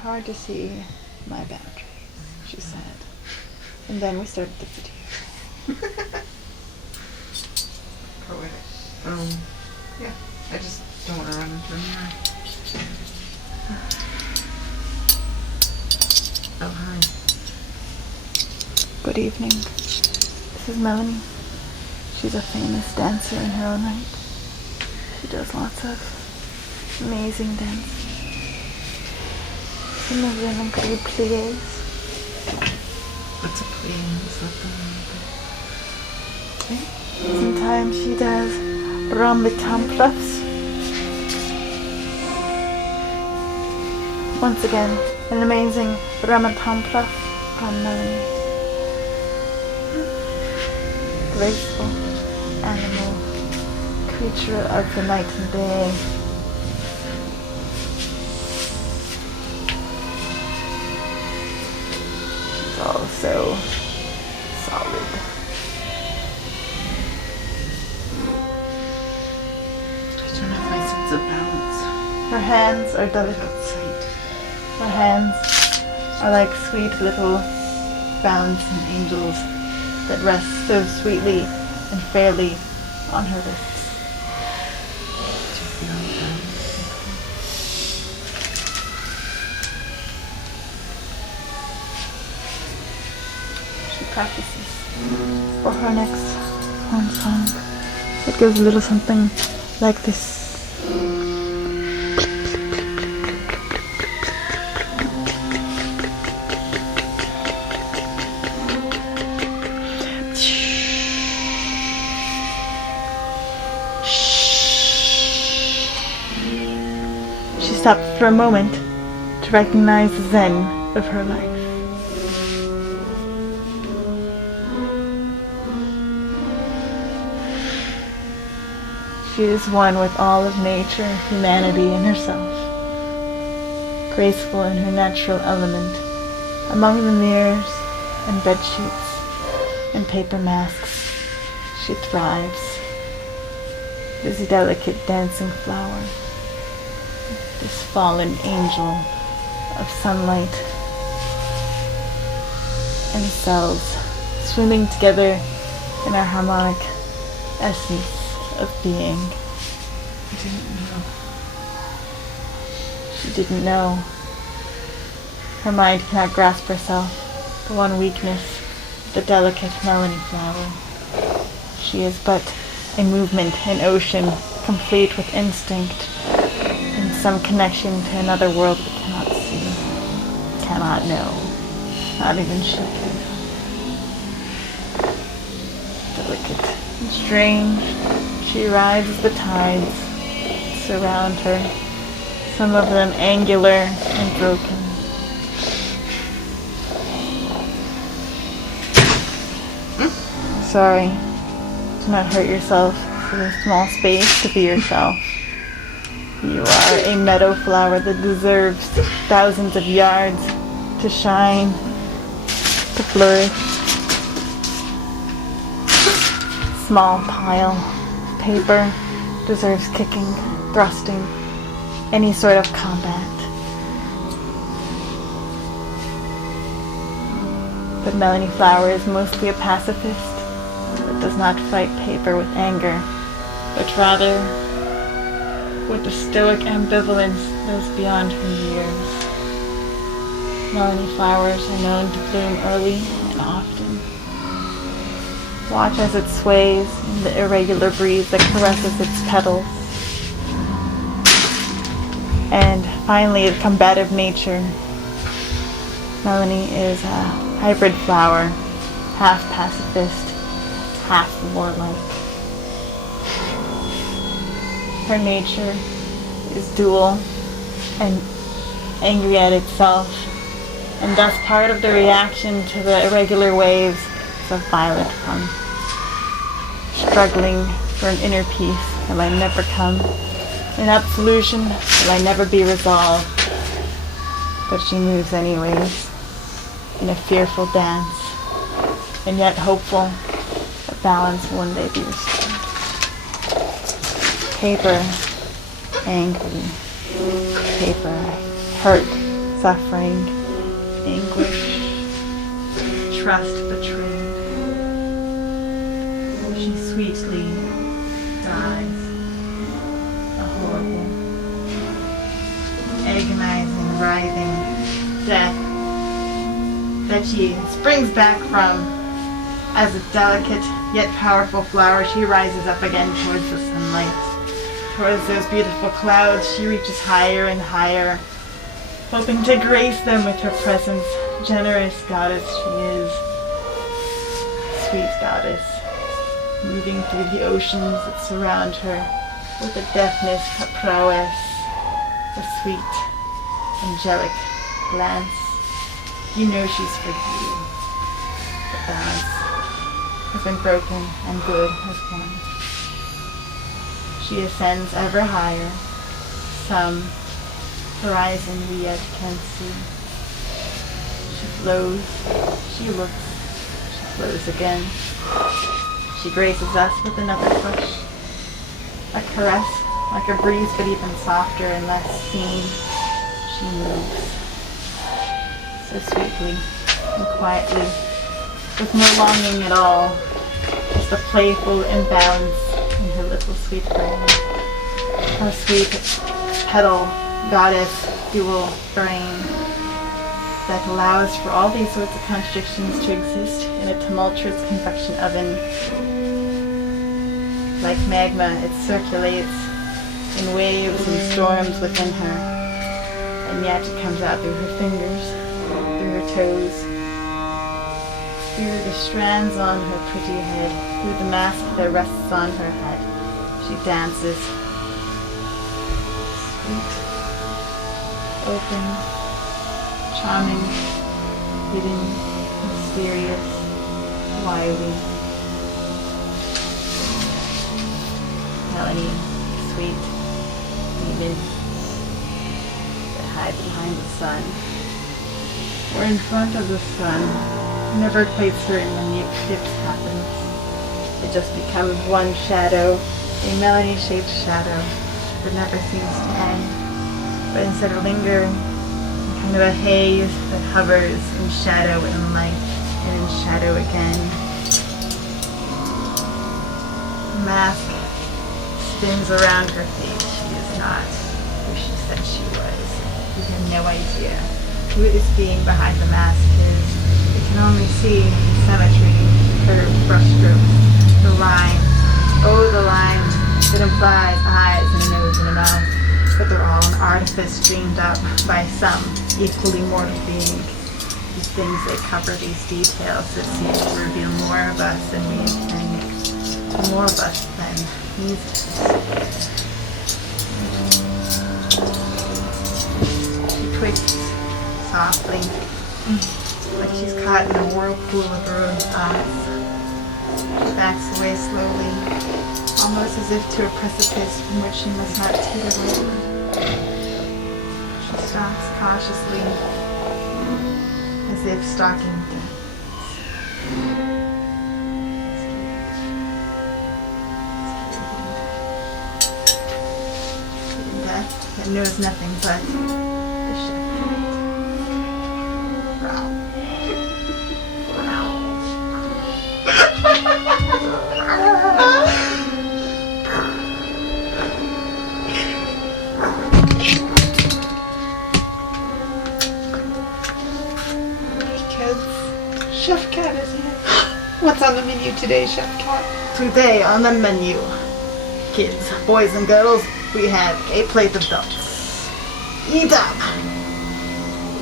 hard to see my boundaries, she said. And then we started the video. Poetic. Yeah, I just don't want to run into a mirror. Oh, hi. Good evening. This is Melanie. She's a famous dancer in her own right. She does lots of amazing dances. Some of them include pliés. What's a plie? Sometimes she does rambouilletons. Once again, an amazing rambouilletons from Melanie. Graceful animal, creature of the night and day. She's also solid. I don't know if I sense a balance. Her hands are delicate. Outside. Her hands are like sweet little bouncing angels that rest so sweetly and fairly on her wrists. Do you feel that? She practices for her next horn song. It goes a little something like this. She stopped for a moment to recognize the zen of her life. She is one with all of nature, humanity, and herself. Graceful in her natural element, among the mirrors and bed sheets and paper masks, she thrives. This delicate dancing flower, this fallen angel of sunlight and cells swimming together in a harmonic essence of being. I didn't know. She didn't know. Her mind cannot grasp herself, the one weakness, the delicate Melanie flower. She is but a movement, an ocean, complete with instinct, and some connection to another world we cannot see, cannot know, not even she can. Delicate and strange, she rides the tides that surround her, some of them angular and broken. Sorry, do not hurt yourself. It's a small space to be yourself. You are a meadow flower that deserves thousands of yards to shine, to flourish. Small pile of paper deserves kicking, thrusting, any sort of combat. But Melanie Flower is mostly a pacifist that does not fight paper with anger, but rather with a stoic ambivalence that is beyond her years. Melanie flowers are known to bloom early and often. Watch as it sways in the irregular breeze that caresses its petals. And finally, a combative nature. Melanie is a hybrid flower, half pacifist, half warlike. Her nature is dual and angry at itself, and thus part of the reaction to the irregular waves of violet fun. Struggling for an inner peace that might never come, an absolution that might never be resolved. But she moves anyways, in a fearful dance, and yet hopeful that balance will one day be restored. Paper, angry. Paper, hurt, suffering, anguish, trust betrayed. She sweetly dies a horrible, agonizing, writhing death that she springs back from. As a delicate yet powerful flower, she rises up again towards the sunlight, towards those beautiful clouds. She reaches higher and higher, hoping to grace them with her presence. Generous goddess she is, sweet goddess, moving through the oceans that surround her with a deftness, a prowess, a sweet, angelic glance. You know she's for you. The balance has been broken and good has won. She ascends ever higher. Some horizon we yet can see. She flows, she looks, she flows again. She graces us with another push. A caress, like a breeze, but even softer and less seen. She moves so sweetly and quietly, with no longing at all, just a playful imbalance in her little sweet brain. Her sweet petal goddess dual brain that allows for all these sorts of contradictions to exist in a tumultuous convection oven. Like magma, it circulates in waves and storms within her, and yet it comes out through her fingers, through her toes, through the strands on her pretty head, through the mask that rests on her head. She dances. Sweet, open, charming, hidden, mysterious, wily. Melanie, sweet, demon that hide behind the sun. We're in front of the sun, never quite certain when the eclipse happens. It just becomes one shadow, a Melanie-shaped shadow that never seems to end, but instead of lingering, kind of a haze that hovers in shadow and light, and in shadow again. The mask spins around her face. She is not who she said she was. We have no idea who this being behind the mask is. We can only see symmetry, curved brushstrokes, the line. Oh, the line that implies eyes and a nose and a mouth. But they're all an artifice dreamed up by some equally mortal being. These things they cover, these details that seem to reveal more of us than we intend, more of us than needs us. She twists softly, like she's caught in a whirlpool of her own thoughts. She backs away slowly, almost as if to a precipice from which she must not teeter over. She stops cautiously, as if stalking death. Death that knows nothing but the ship. Chef Cat is here. What's on the menu today, Chef Cat? Today on the menu, kids, boys and girls, we have a plate of ducks. Eat up!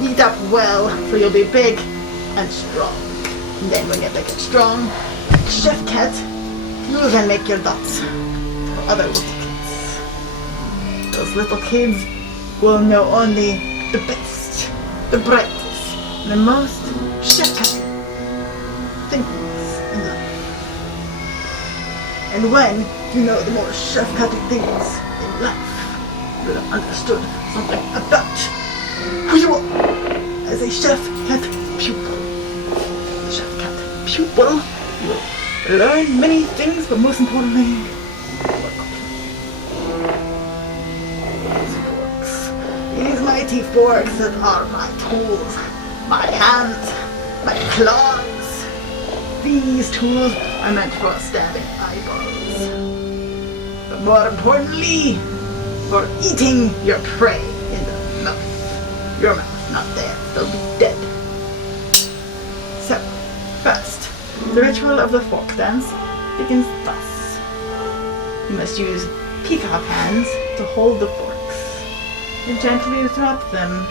Eat up well, so you'll be big and strong. And then when you're big and strong, Chef Cat, you then make your ducks for other little kids. Those little kids will know only the best, the brightest, the most Chef Cat things in life. And when you know the more chef-cutting things in life, you will have understood something about who you are as a chef-cat pupil. The chef-cat pupil, you will learn many things, but most importantly, what forks. It is my mighty forks that are my tools, my hands, my claws. These tools are meant for stabbing eyeballs. But more importantly, for eating your prey in the mouth. Your mouth, not theirs. They'll be dead. So, first, the ritual of the fork dance begins thus. You must use peacock hands to hold the forks and gently drop them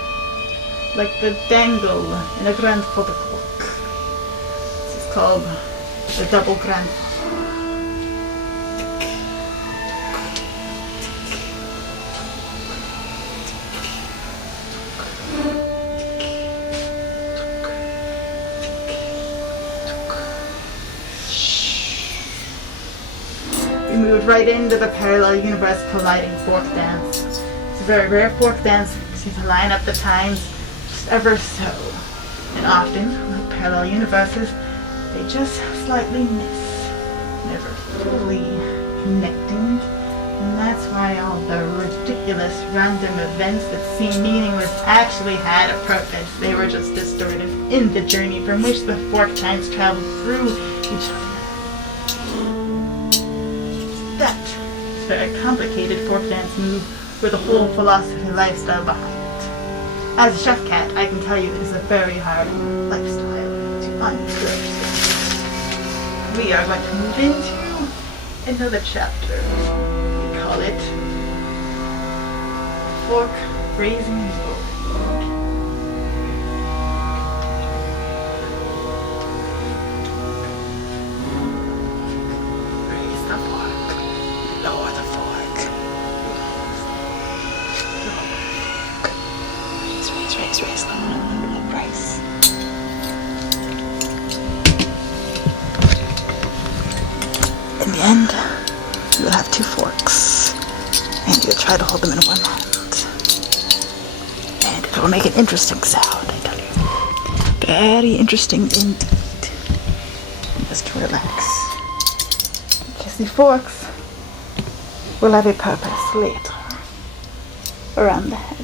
like the dangle in a grandfather clock. This is called a double grandfather. We moved right into the parallel universe colliding fork dance. It's a very rare fork dance, so you have to line up the times just ever so. And often, like parallel universes, they just slightly miss, never fully connecting. And that's why all the ridiculous random events that seem meaningless actually had a purpose. They were just distorted in the journey from which the fork times traveled through each other. That is a very complicated fork dance move with a whole philosophy lifestyle behind it. As a chef cat, I can tell you it is a very hard lifestyle to understand. We are going to move into another chapter. We call it Fork Raising Board. Raise the fork. Lower the fork. Raise, lower, raise. In the end, you'll have two forks, and you'll try to hold them in one hand. And it will make an interesting sound, I tell you. Very interesting indeed. Just relax. Because the forks will have a purpose later. Around the head.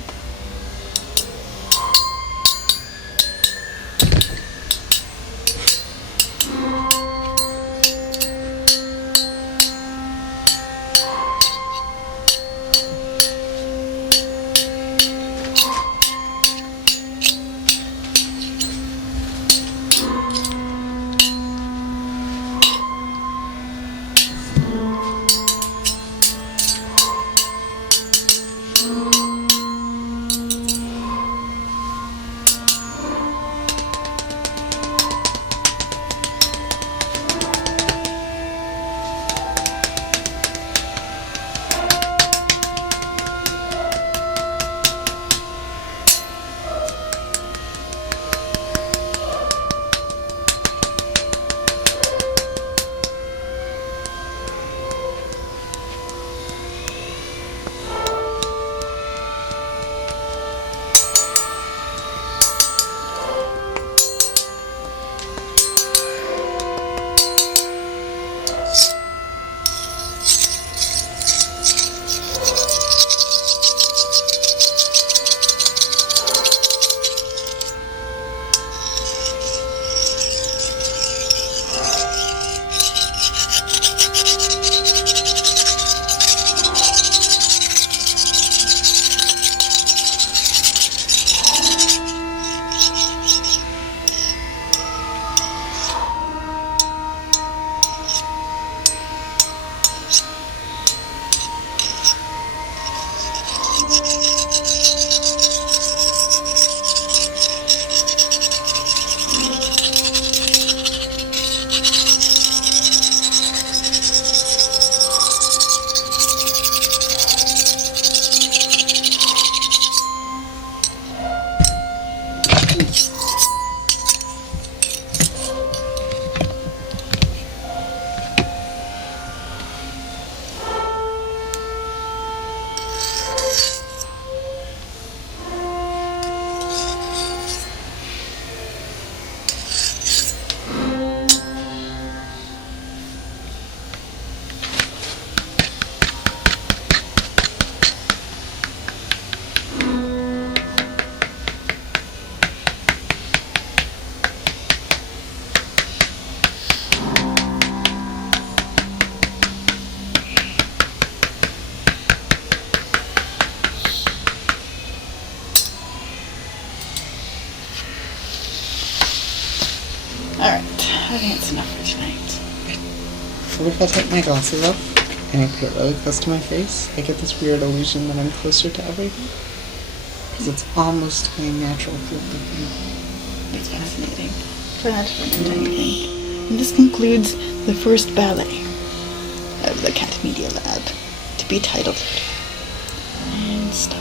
That's enough for tonight. What if I take my glasses off and I put it really close to my face? I get this weird illusion that I'm closer to everything. Because it's almost a natural field of view. That's fascinating. Fascinating. And this concludes the first ballet of the Cat Media Lab, to be titled and stop.